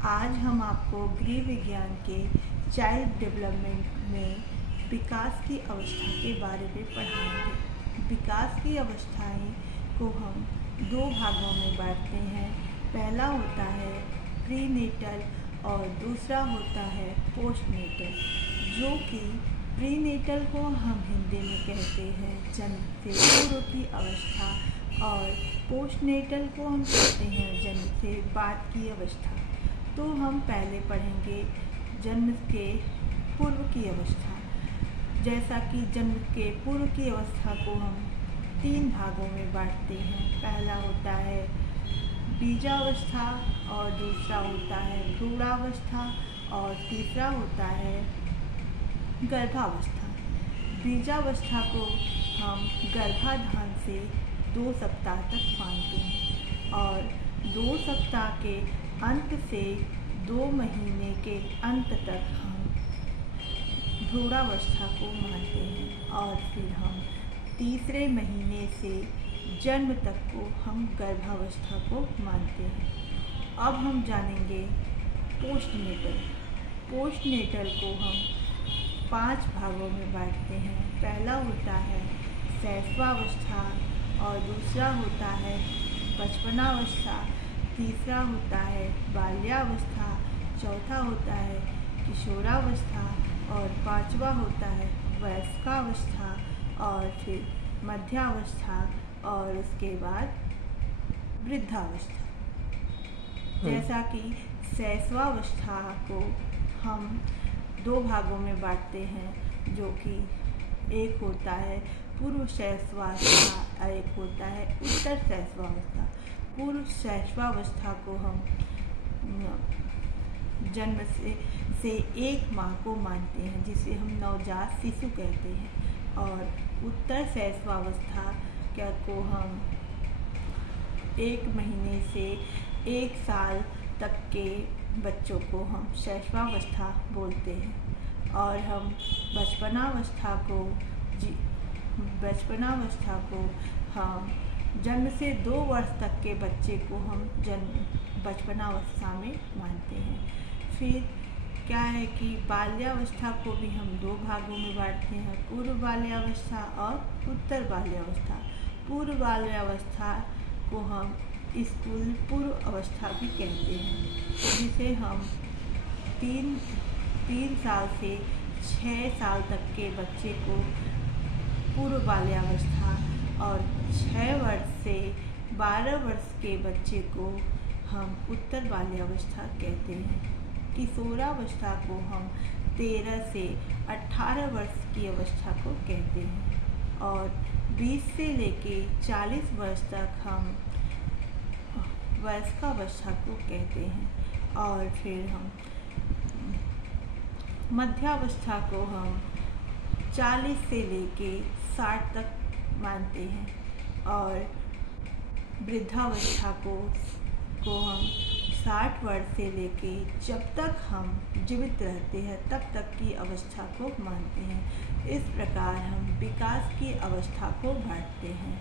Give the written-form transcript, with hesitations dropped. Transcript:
आज हम आपको गृह विज्ञान के चाइल्ड डेवलपमेंट में विकास की अवस्था के बारे में पढ़ाएंगे। विकास की अवस्थाएं को हम दो भागों में बांटते हैं। पहला होता है प्रीनेटल और दूसरा होता है पोस्टनेटल। जो कि प्रीनेटल को हम हिंदी में कहते हैं जन्म से पूर्व की अवस्था और पोस्टनेटल को हम कहते हैं जन्म से बाद की अवस्था। तो हम पहले पढ़ेंगे जन्म के पूर्व की अवस्था। जैसा कि जन्म के पूर्व की अवस्था को हम तीन भागों में बांटते हैं। पहला होता है बीजावस्था और दूसरा होता है भ्रूणावस्था और तीसरा होता है गर्भावस्था। बीजावस्था को हम गर्भाधान से 2 सप्ताह तक मानते हैं और 2 सप्ताह के अंत से 2 महीने के अंत तक हम भ्रूणावस्था को मानते हैं और फिर हम तीसरे महीने से जन्म तक को हम गर्भावस्था को मानते हैं। अब हम जानेंगे पोस्टनेटल। पोस्टनेटल को हम 5 भागों में बांटते हैं। पहला होता है शैशवावस्था और दूसरा होता है बचपनावस्था, तीसरा होता है बाल्यावस्था, चौथा होता है किशोरावस्था और पांचवा होता है वयस्कावस्था और फिर मध्यावस्था और उसके बाद वृद्धावस्था। जैसा कि शैशवावस्था को हम 2 भागों में बांटते हैं, जो कि एक होता है पूर्व शैशवावस्था और एक होता है उत्तर शैशवावस्था। पूर्व शैशवावस्था को हम जन्म से 1 माह को मानते हैं, जिसे हम नवजात शिशु कहते हैं और उत्तर शैशवावस्था को हम 1 महीने से 1 साल तक के बच्चों को हम शैशवावस्था बोलते हैं और हम बचपनावस्था को हम जन्म से 2 वर्ष तक के बच्चे को हम बचपनावस्था में मानते हैं। फिर क्या है कि बाल्यावस्था को भी हम 2 भागों में बांटते हैं, पूर्व बाल्यावस्था और उत्तर बाल्यावस्था। पूर्व बाल्यावस्था को हम स्कूल पूर्व अवस्था भी कहते हैं, जिसे हम 3 साल से 6 साल तक के बच्चे को पूर्व बाल्यावस्था और 6 वर्ष से 12 वर्ष के बच्चे को हम उत्तर बाल्यावस्था कहते हैं। किशोरावस्था को हम 13 से 18 वर्ष की अवस्था को कहते हैं और 20 से लेके 40 वर्ष तक हम वयस्कावस्था को कहते हैं और फिर हम मध्यावस्था को हम 40 से लेके 60 तक मानते हैं और वृद्धावस्था को हम 60 वर्ष से लेके जब तक हम जीवित रहते हैं तब तक की अवस्था को मानते हैं। इस प्रकार हम विकास की अवस्था को बांटते हैं।